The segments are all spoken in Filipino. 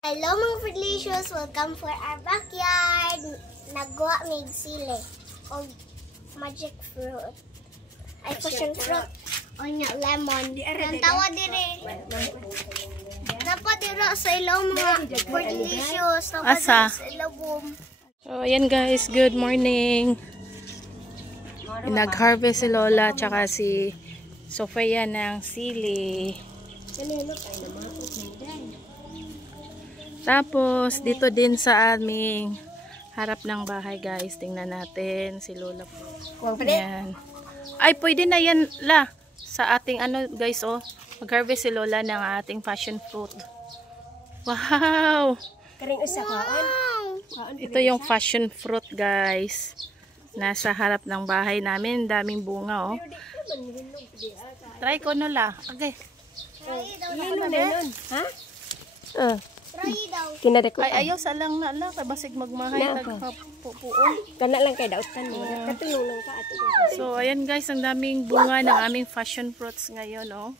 Hello mga Foodlicious! Welcome for our backyard! Nagwa mig sili o magic fruit. Ay, passion fruit. O nya, lemon. Ang tawa dire. Dapat dira sa ilaw mga Foodlicious. Asa? Sa ilaw boom. So, ayan guys, good morning. Nag-harvest si Lola tsaka si Sofia ng sili. Tapos, dito din sa aming harap ng bahay guys. Tingnan natin si Lola po. Ayan. Ay, pwede na yan la. Sa ating ano guys, oh. Mag-harvest si Lola ng ating passion fruit. Wow! Ito yung passion fruit guys. Nasa harap ng bahay namin. Daming bunga, oh. Try ko na la. Okay. Ha? Try daw. Ay, ayaw sa lang na la. Basig magmahay. Tagpapupuon. Kana lang kay dautan mo. Katulong lang ka ato. So, ayan guys. Ang daming bunga ng aming passion fruits ngayon, oh.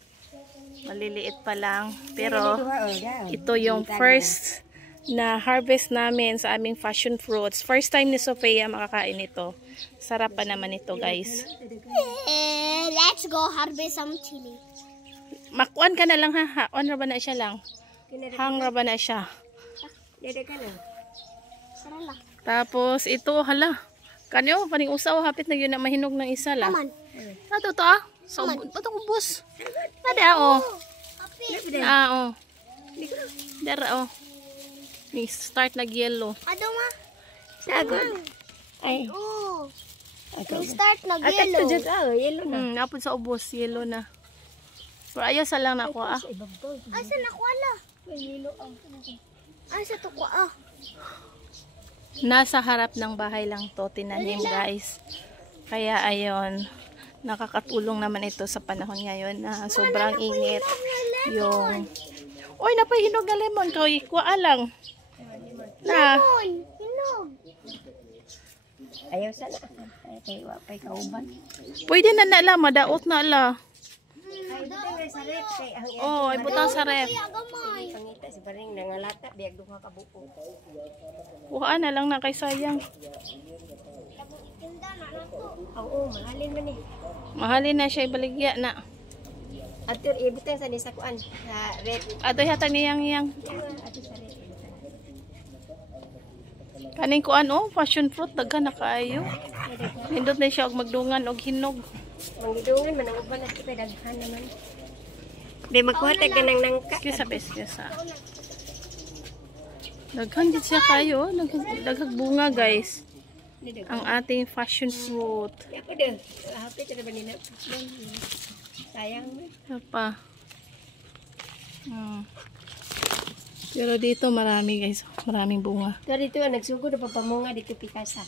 Maliliit pa lang. Pero, ito yung first na harvest namin sa aming passion fruits. First time ni Sofia makakain ito. Sarap pa naman ito guys. Let's go harvest some chili. Makuan ka na lang ha. On ra ba na siya lang? Hang ra ba na siya? Dede ka lang. Sarala. Tapos ito hala. Kanyo paning usaw hapit na yun na mahinog ng isa la. Aman. Ato to ah. So patong ubos. Pada oh. Oh. Dara oh. Ni start nag yellow. Ado ma. Sagod. Ay. Oh. Start nag Akat to yellow. jud yellow na. Napod sa ubos yellow na. Pero ayaw sa lang na ako ah. Asa na kuala? Yellow ang. Asa to ko ah? Nasa harap ng bahay lang to tinanim guys. Kaya ayon, nakakatulong naman ito sa panahon ngayon na sobrang init yung oy napahinog na lemon kay kuha lang. Na. Hinog. Ayaw sana. Ay kay wa pay kauban. Pwede na nala madaot na ala. Ay butang sa rep kay ang Oh, ay butang sa ref. Gamay. pangita si paring nangalata biag duha ka buko. Kuha na lang na kay sayang. Tinda na nato. Oo, mahalin man ni. Mahalin na siya ibaligya na. Atur ibutang sa ni sa kuan sa rep. Ato hatag niyang iyang. Ato sa rep. Kaning kuan oh, passion fruit daghan na kaayo. Nindot na siya og magdungan og hinog. Mangidungan man ang uban at kay daghan naman. Be magkuhatag ka nang nangka. Excuse. Daghan din siya kayo, daghag bunga guys. Ang ating passion fruit. Ako din. Happy ka na ba nila? Sayang mo. Apa? Pero dito marami guys, maraming bunga. Pero dito nagsugod na papamunga dito pikasa.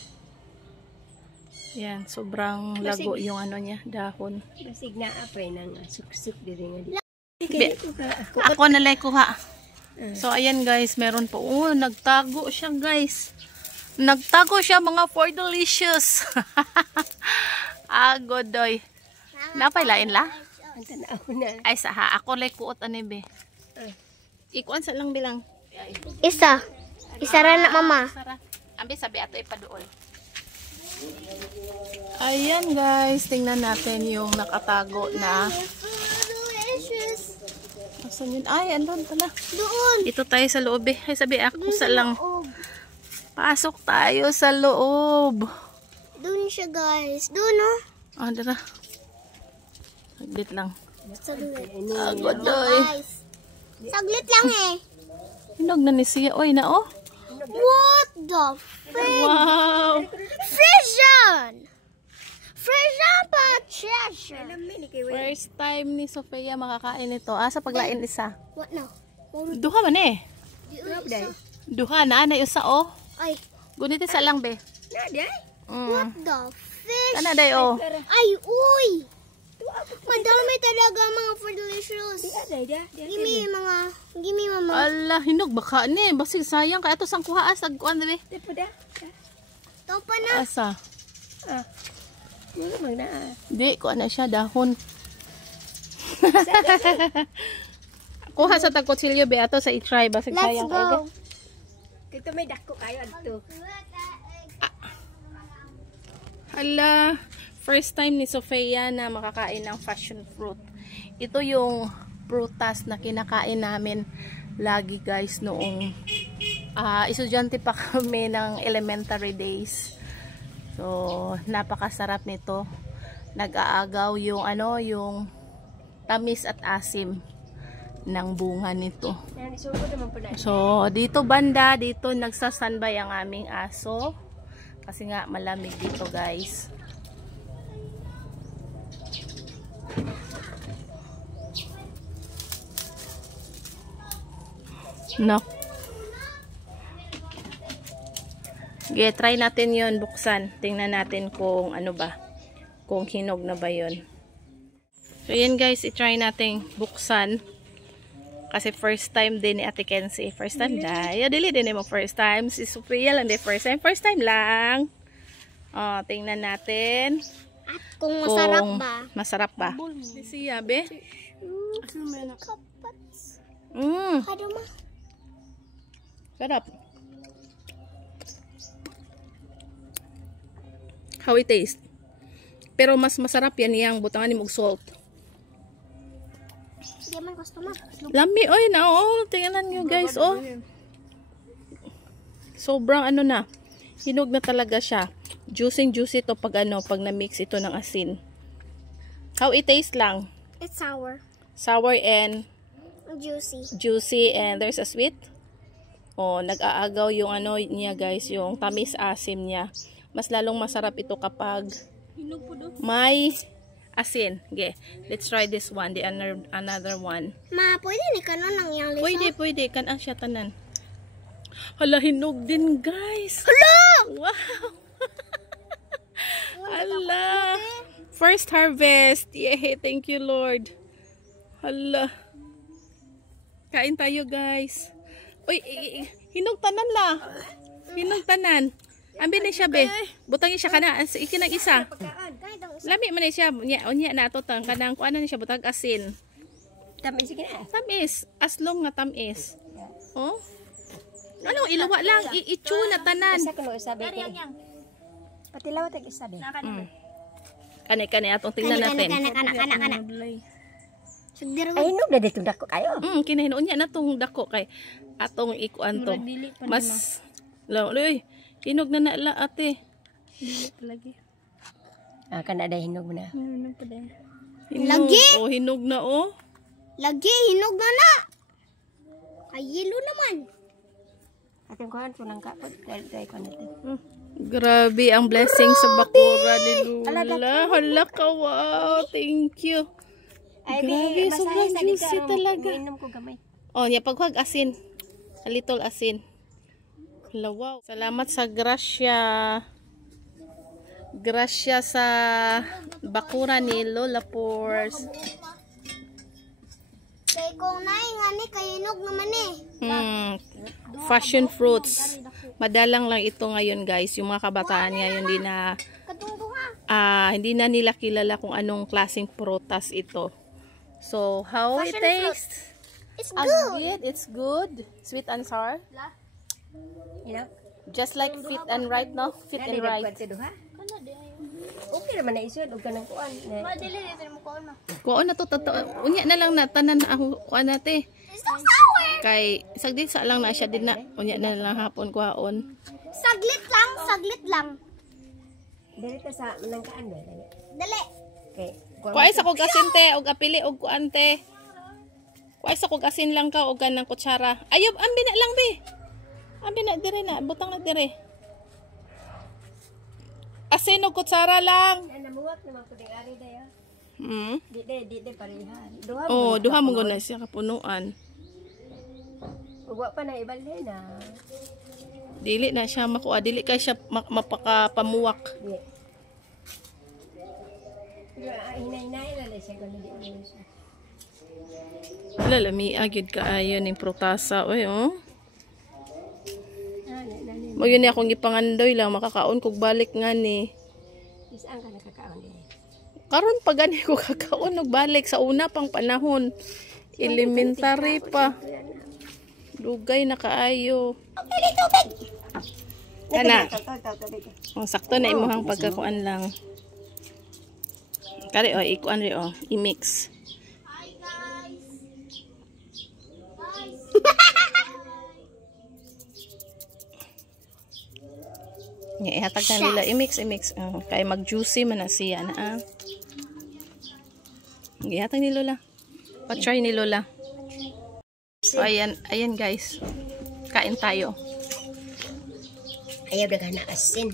Yan, sobrang lago yung ano niya, dahon. Basig na apay nang suksuk diri nga dito. Ako na lang kuha. So ayan guys, meron po. Oh, nagtago siya guys. Nagtago siya mga Foodlicious. Godoy. Napay lain la? Ang tanaw na. Ay saha, ako lay kuot ani be. Ikuan sa lang bilang. Isa. Isa ra na mama. Sara. Ambi sabi ato ipaduol. Ayan guys, tingnan natin yung nakatago na. Asan yun? Ay, andun pala. Doon. Dito tayo sa loob eh. Ay, sabi ako sa lang. Pasok tayo sa loob. Doon siya guys. Doon oh. Ah, dara. Saglit lang. Saglit. Godoy. Guys. Saglit lang eh. Hinog na ni siya. Oy na oh. What the frick? Wow. Fusion! Fusion pa treasure. First time ni Sofia makakain ito. Sa paglain isa. What now? Duha man eh. Duha na. Anay usa oh. Ay. Gunit isa lang be. What the fish? Ana day oh. Ay, uy! Madami talaga mga Foodlicious. Gimme mama. Ala, hinog baka ni. Basig sayang. Kaya ito sang kuha asag kuan be. Ito pa na. Asa? Magna. Di, kuha na siya dahon. Kuha sa tagkutsilyo be ato sa i-try basig Let's sayang go. Dito may dako kayo adto. Hala, first time ni Sofia na makakain ng passion fruit. Ito yung prutas na kinakain namin lagi guys noong estudyante pa kami ng elementary days. So, napakasarap nito. Nag-aagaw yung yung tamis at asim ng bunga nito. So, dito banda, dito nagsasanbay ang aming aso. Kasi nga malamig dito guys. No. Okay, try natin yon buksan. Tingnan natin kung ano ba. Kung hinog na ba yon. So, yan guys, i-try natin buksan. Kasi first time din ni Ate Kenzie. First time na. Dili din mo first time. Si Sophia lang din first time. First time lang. Oh, tingnan natin. At kung masarap ba? Masarap ba? Siya, be? Ano ma? Sarap. How it taste? Pero mas masarap yan yung butangan ni mong salt. Sige man gusto ma. Lami, oy na, oh. Tingnan nyo guys, oh. Sobrang ano na. Hinog na talaga siya. Juicy to pag pag na-mix ito ng asin. How it taste lang? It's sour. Sour and Juicy. juicy and there's a sweet. Oh, nag-aagaw yung niya guys, yung tamis asim niya. Mas lalong masarap ito kapag may asin. Okay, let's try this one, the another one. Ma, pwede ni kanon ng yang lisa? Pwede. Kan siya tanan. Hala, hinog din guys. Hala! Wow! Hala! First harvest. Yay, thank you Lord. Hala. Kain tayo guys. Uy, hinog tanan la. Hinog tanan. Ambil ni siya be. Butangin siya kana ikinang isa. Lami man ni siya. Unya na ato tang kanang kuan ni siya butag asin. Tamis sige na. Tamis, aslong nga tamis. Oh. Ano ilawa lang i-chew na tanan. Isa kuno isabi ko. Patilaw tag isabi. Kani atong tingnan natin. Kana. Ay hinog na dito dako kayo. Kinahinon niya na tong dako kay atong ikuan to. Mas loy. Hinog na la ate. Dili lagi. Kana ada hinog na. Hinog pa din. Lagi? Oh, hinog na oh. Lagi, hinog na. Ay, yelo naman. Ating kuhan po lang kapot. Dahil ko natin. Grabe ang blessing sa bakura ni Lula. Hala ka, wow. Thank you. Grabe, sobrang juicy talaga. Inom ko gamay. Oh, niya paghuwag asin. A little asin. Hala, wow. Salamat sa grasya. Grasya sa bakura ni Lola Pors. Kay kung naingani, kay hinog naman eh. Fashion fruits. Madalang lang ito ngayon guys. Yung mga kabataan ngayon hindi na nila kilala kung anong klaseng prutas ito. So, how it tastes? It's good. It's good. Sweet and sour. Yeah. Just like fit and right, no? Fit and right. Okay naman na isod. Huwag ka ng kuhan. Madali dito mo kuhan na. Kuon na to. Unya na lang na. Tanan na ako. Kuon na te. It's so sour. Kay, saglit sa lang na siya din na. Unya na lang hapon kuhaon. Saglit lang. Dali ka sa manangkaan ba? Dali. Okay. Kuhay sa kog asin te. Og apili og kuan te. Kuhay sa kog asin lang ka. Og ganang kutsara. Ayop, ambi na lang be. Ambi na dire na. Butang na dire. Asin og kutsara lang. Namuwak naman ko ding ari dayo. Di parehan. Duha mo guna siya kapunuan. Ugwa pa na ibalhin na. Dili na siya makuha. Dili kay siya mapakapamuwak. Hinay-hinay na siya kung hindi mo siya. Lalami agad kaayo ning prutasa. Oy, oh. Mo yun akong gipangandoy lang. Makakaon kog balik nga ni. Saan ka nakakaon din? Karon pa gani ko kakaon og balik sa una pang panahon. Elementary pa. Lugay na kaayo. Ana. Oh, sakto na imuhang pagkakuan lang. Kari ikuan ri i-mix. Hi guys. Ihatag na nila i-mix. Kay mag-juicy man na siya na. Ihatag ni Lola. Pa-try ni Lola. So ayan guys. Kain tayo. Ayaw daga na asin.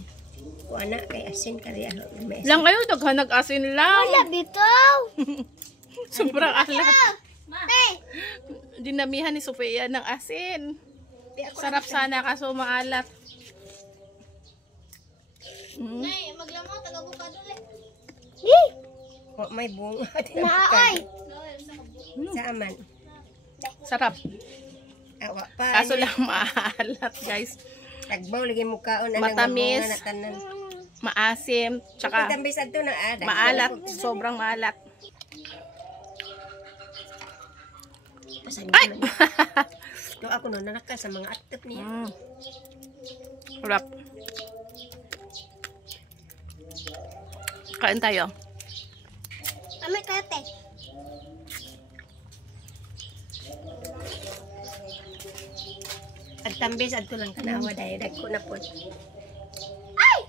Kuha na kay asin kari Lang kayo daghanag asin lang. Wala bitaw. Sobrang alat. Hey. Dinamihan ni Sofia ng asin. Sarap sana kaso maalat. Nay, maglamot taga bukad ulit. may bunga. Naay. Saaman. Sarap. Awa pa. Kaso lang maalat guys. Tagbaw lagi mo kaon Matamis. Maasim. Tsaka maalat. Sobrang maalat. Ay! Do ako no nanaka sa mga atop niya. Sarap. Kain tayo. Kami kate. At tambis adto lang kanawa dahil dagko na po. Ay!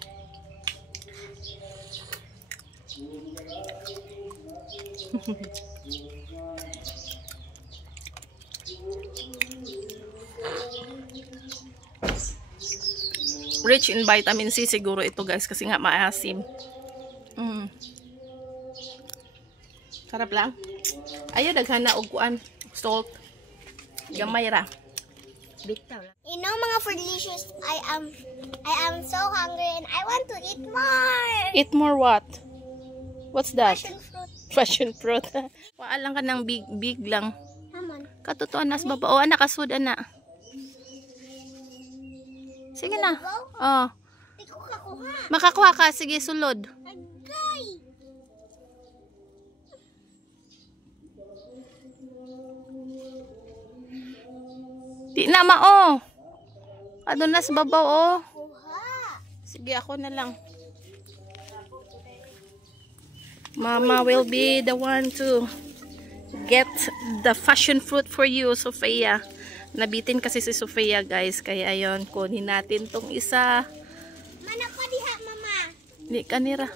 Rich in vitamin C siguro ito guys kasi nga maasim. Sarap lang. Ayaw daghan na og kuan, salt. Gamay ra. Bitaw lang. You know mga for delicious, I am so hungry and I want to eat more. Eat more what? What's that? Passion fruit. Passion fruit. Waalang ka ng big lang. Naman. Katutuan nas baba. O anak kasud ana. Sige na. Oh. Di ko kakuha. Makakuha ka. Sige, sulod. Agay. Di na mao. Adun nas babaw oh. Kuha. Sige, ako na lang. Mama will be the one to get the passion fruit for you, Sofia. Nabitin kasi si Sofia, guys. Kaya ayon, kunin natin tong isa. Mana pa diha, mama. Di kanira.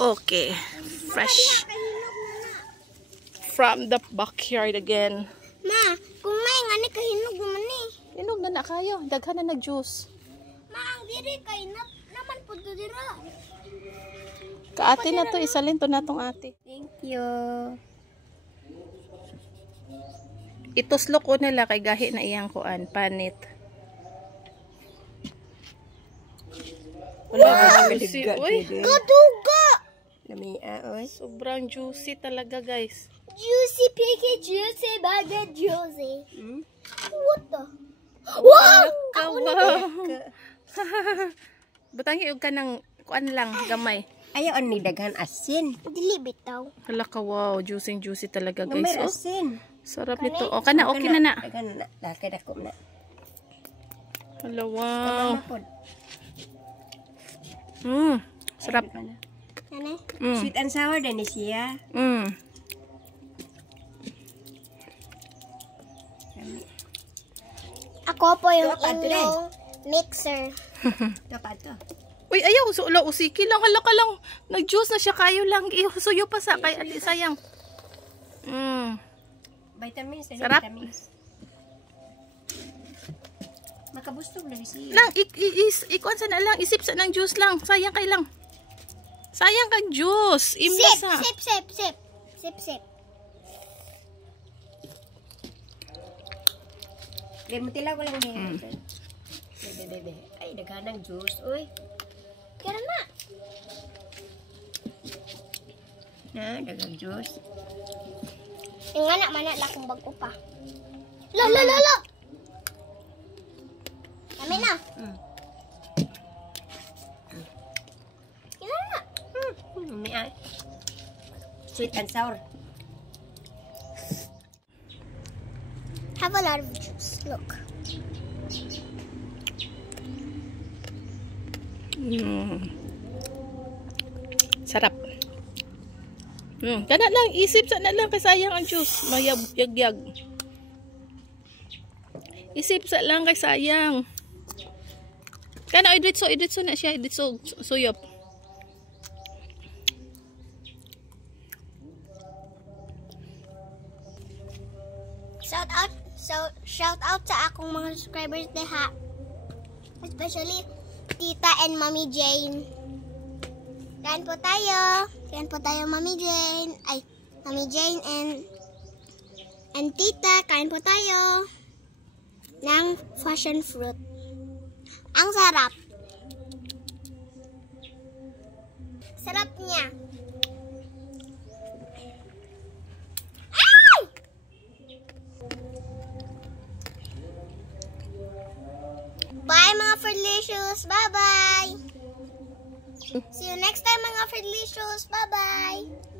Okay. Fresh. From the backyard again. Ma, kung may nga ni kahinog naman ni. Inog na na kayo. Daghan na nag-juice. Ma, ang diri kay naman po dira. Kaate na to. Isalin to na tong ate. Thank you. Ituslok ko nila kay gahi na iyang kuan. Panit. Wow! Juicy. Uy. Kaduga! Lamia, oy. Sobrang juicy talaga, guys. Juicy piggy, juicy bagay, juicy. Hmm? What the? Wow! Wow! Butang iog ka ng kuan lang, gamay. Ayaw ni daghan asin. Dili bitaw. Hala ka, wow. Juicy talaga, May guys. Oh, asin. sarap nito. O, kana, okay na na. Daghan na. Lakay dako na. Hala, wow. Kapag Sarap. Nane? Sweet and sour din siya. Ako po yung Dapat inyong mixer. Dapat to. Uy, ayaw. Ula, usiki lang. Hala ka lang. Nag-juice na siya. Kayo lang. Suyo pa sa kay ati sayang. Vitamins. Sarap. Vitamins. Makabustog lagi siya. Lang, ikuan sa na lang. Isip sa ng juice lang. Sayang kay lang. Sayang kang juice. Sip, Imbasa. sip, sip, sip. Sip, sip. Lemon tilaw ko lang din. Bebe. Ay, daghan ng juice. Uy. Kaya na. Na, dagang juice. Yung anak mana lang kung bago pa. Lo. Kami na. Kailan na. May ay. Sweet and sour. have a lot of juice. Look. Sarap. Kana lang, isip sa na lang kay sayang ang juice. Mayag-yag. Isip sa lang kay sayang. Kana idritso na siya, idritso suyop. Shout out sa akong mga subscribers diha. Especially Tita and Mommy Jane. Kain po tayo. Kain po tayo, Mommy Jane. Ay, Mommy Jane and Tita. Kain po tayo ng passion fruit. Ang sarap. Sarap niya. Ay! Bye mga Fruitlicious. Bye-bye. See you next time mga Fruitlicious. Bye-bye.